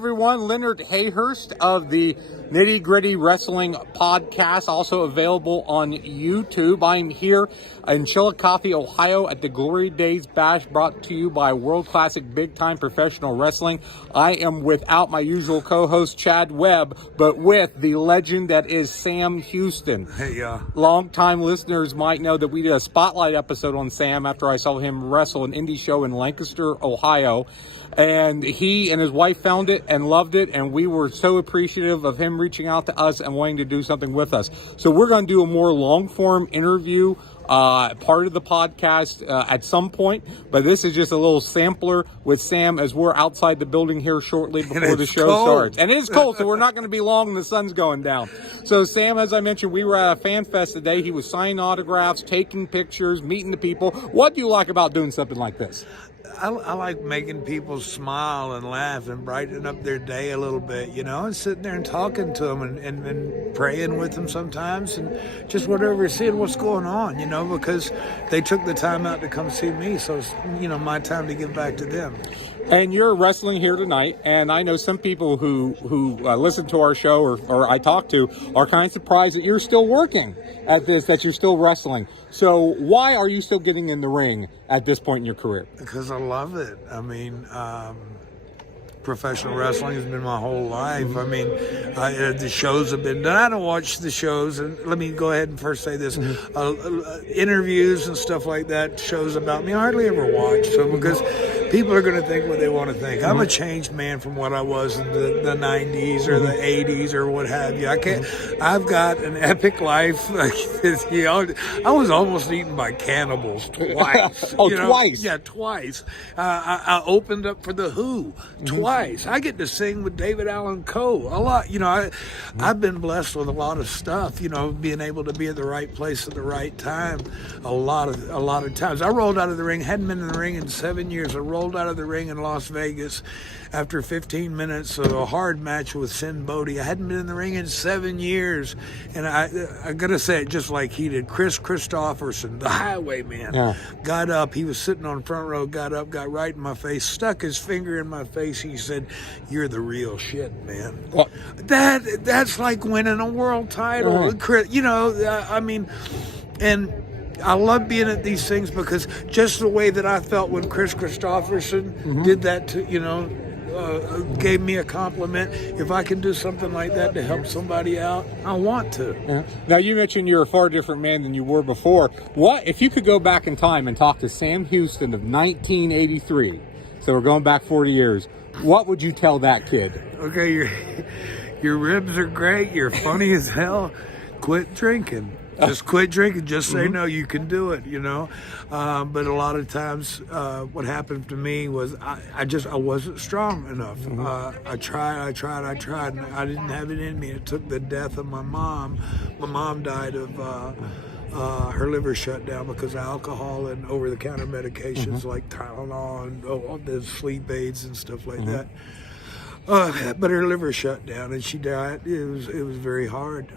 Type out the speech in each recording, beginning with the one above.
everyone. Leonard Hayhurst of the Nitty Gritty Wrestling Podcast, also available on YouTube. I'm here in Chillicothe, Ohio at the Glory Days Bash, brought to you by World Classic Big Time Professional Wrestling. I am without my usual co-host, Chad Webb, but with the legend that is Sam Houston. Hey, Long-time listeners might know that we did a spotlight episode on Sam after I saw him wrestle an indie show in Lancaster, Ohio. And he and his wife found it and loved it, and we were so appreciative of him reaching out to us and wanting to do something with us. So we're going to do a more long-form interview part of the podcast at some point, but this is just a little sampler with Sam as we're outside the building here shortly before the show starts. And it is cold, so we're not going to be long and the sun's going down. So Sam, as I mentioned, we were at a fan fest today. He was signing autographs, taking pictures, meeting the people. What do you like about doing something like this? I like making people smile and laugh and brighten up their day a little bit, you know, and sitting there and talking to them and praying with them sometimes and just whatever, seeing what's going on, you know, because they took the time out to come see me. So it's, you know, my time to give back to them. And you're wrestling here tonight, and I know some people who listen to our show or I talk to are kind of surprised that you're still working at this, that you're still wrestling. So why are you still getting in the ring at this point in your career? Because I love it. I mean, professional wrestling has been my whole life. I mean, the shows have been done. I don't watch the shows, and let me go ahead and first say this: interviews and stuff like that, shows about me, I hardly ever watch. So because people are going to think what they want to think. I'm a changed man from what I was in the 90s or the 80s or what have you. I've got an epic life. You know, I was almost eaten by cannibals twice. Twice? Yeah, twice. I opened up for The Who twice. I get to sing with David Allan Coe a lot. You know, I've been blessed with a lot of stuff, you know, being able to be at the right place at the right time a lot of times. I rolled out of the ring, hadn't been in the ring in 7 years. I rolled out of the ring in Las Vegas after 15 minutes of a hard match with Sin Bodhi. I hadn't been in the ring in 7 years, and I gotta say it just like he did. Chris Christopherson, the Highwayman, got up. He was sitting on the front row, got up, got right in my face, stuck his finger in my face. He said, "You're the real shit, man." What? That's like winning a world title. You know, I mean, and I love being at these things because just the way that I felt when Chris Christopherson did that to, you know, gave me a compliment. If I can do something like that to help somebody out, I want to. Now, you mentioned you're a far different man than you were before. What if you could go back in time and talk to Sam Houston of 1983? So we're going back 40 years. What would you tell that kid? Okay, your ribs are great. You're funny as hell. Quit drinking. Just quit drinking. Just say no. You can do it. You know. But a lot of times, what happened to me was I wasn't strong enough. I tried. And I didn't have it in me. It took the death of my mom. My mom died of her liver shut down because of alcohol and over-the-counter medications like Tylenol and all the sleep aids and stuff like that. But her liver shut down and she died. It was very hard.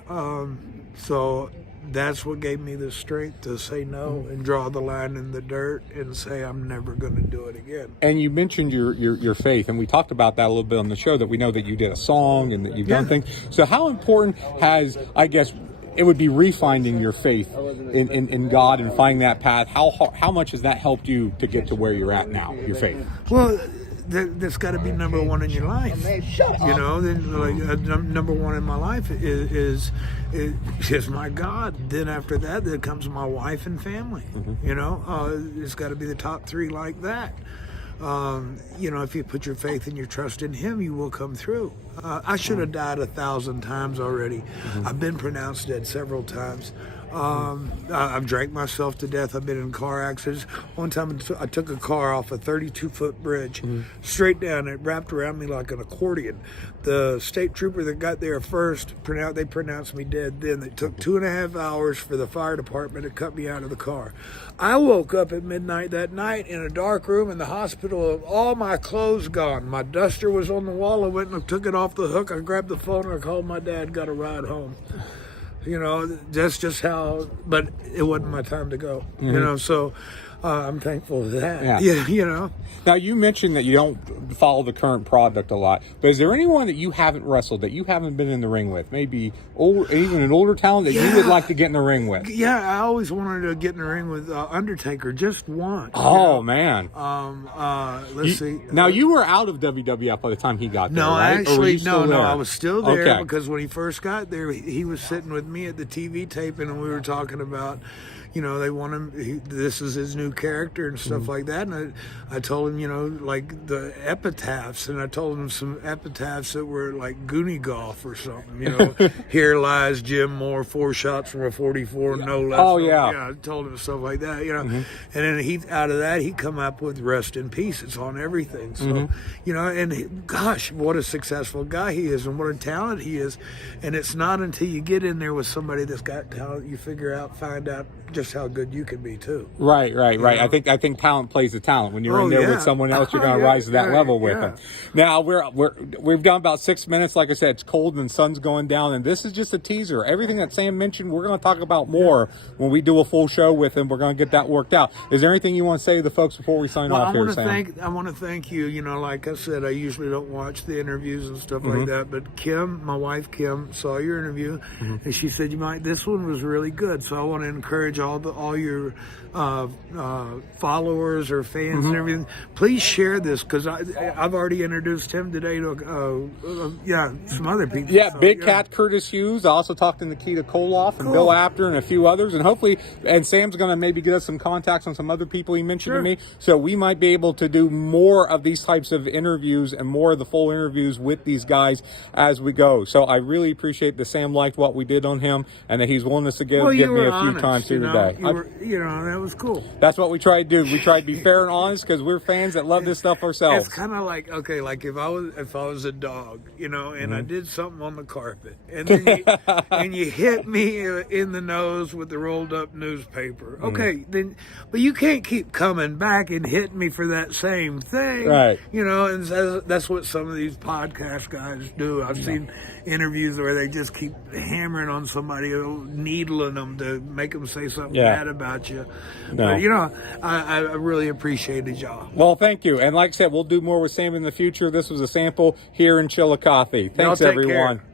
So that's what gave me the strength to say no and draw the line in the dirt and say I'm never going to do it again. And you mentioned your faith, and we talked about that a little bit on the show, that we know that you did a song and that you've done things. So how important has, I guess, it would be refinding your faith in God and finding that path? How much has that helped you to get to where you're at now, your faith? Well, that's got to be number one in your life. You know, number one in my life is my God. Then after that, there comes my wife and family. You know, it's got to be the top three like that. You know, if you put your faith and your trust in Him, you will come through. I should have died 1,000 times already. I've been pronounced dead several times. I've drank myself to death. I've been in car accidents. One time I took a car off a 32-foot bridge, straight down. It wrapped around me like an accordion. The state trooper that got there first, they pronounced me dead then. It took 2.5 hours for the fire department to cut me out of the car. I woke up at midnight that night in a dark room in the hospital with all my clothes gone. My duster was on the wall. I went and took it off the hook. I grabbed the phone and I called my dad, got a ride home. You know, that's just how, but it wasn't my time to go. You know, so I'm thankful for that. Yeah. You know. Now, you mentioned that you don't follow the current product a lot, but is there anyone that you haven't wrestled, that you haven't been in the ring with? Maybe even an older talent that you would like to get in the ring with? Yeah, I always wanted to get in the ring with Undertaker just once. Oh, man. Let's see. Now, you were out of WWF by the time he got there, No, right? actually, no, I was still there Okay. because when he first got there, he was sitting with me at the TV taping, and we were talking about, you know, they want him, this is his new character and stuff like that. And I told him, you know, like the epitaphs, and I told him some epitaphs that were like Goonie Golf or something, you know, here lies Jim Moore, 4 shots from a 44, no less. Oh, yeah. Yeah, I told him stuff like that, you know. And then out of that, he come up with Rest in Peace. It's on everything. So, you know, and gosh, what a successful guy he is and what a talent he is. And it's not until you get in there with somebody that's got talent, you find out just how good you can be too. Right. You know? I think talent plays the talent. When you're in there with someone else, you're going to rise to that level with them. Now we've done about 6 minutes. Like I said, it's cold and the sun's going down, and this is just a teaser. Everything that Sam mentioned, we're going to talk about more when we do a full show with him. We're going to get that worked out. Is there anything you want to say to the folks before we sign off here, Sam? I want to thank you. You know, like I said, I usually don't watch the interviews and stuff like that, but Kim, my wife Kim, saw your interview, and she said this one was really good. So I want to encourage all your followers or fans and everything. Please share this, because I've already introduced him today to some other people. Yeah, so, Big Cat Curtis Hughes. I also talked to Nikita Koloff and Bill Apter and a few others, and hopefully, and Sam's going to maybe get us some contacts on some other people he mentioned to me, so we might be able to do more of these types of interviews and more of the full interviews with these guys as we go. So I really appreciate that Sam liked what we did on him, and that he's willing to give me a few times here today. That was cool. That's what we try to do. We try to be fair and honest, because we're fans that love this stuff ourselves. It's kind of like, okay, like if I was a dog, you know, and I did something on the carpet, and then you hit me in the nose with the rolled up newspaper. Okay, then, but you can't keep coming back and hitting me for that same thing, right? You know, and that's what some of these podcast guys do. I've seen interviews where they just keep hammering on somebody, needling them to make them say something bad about you. But, you know, I really appreciated y'all. Well, thank you. And like I said, we'll do more with Sam in the future. This was a sample here in Chillicothe. Thanks, everyone. Care.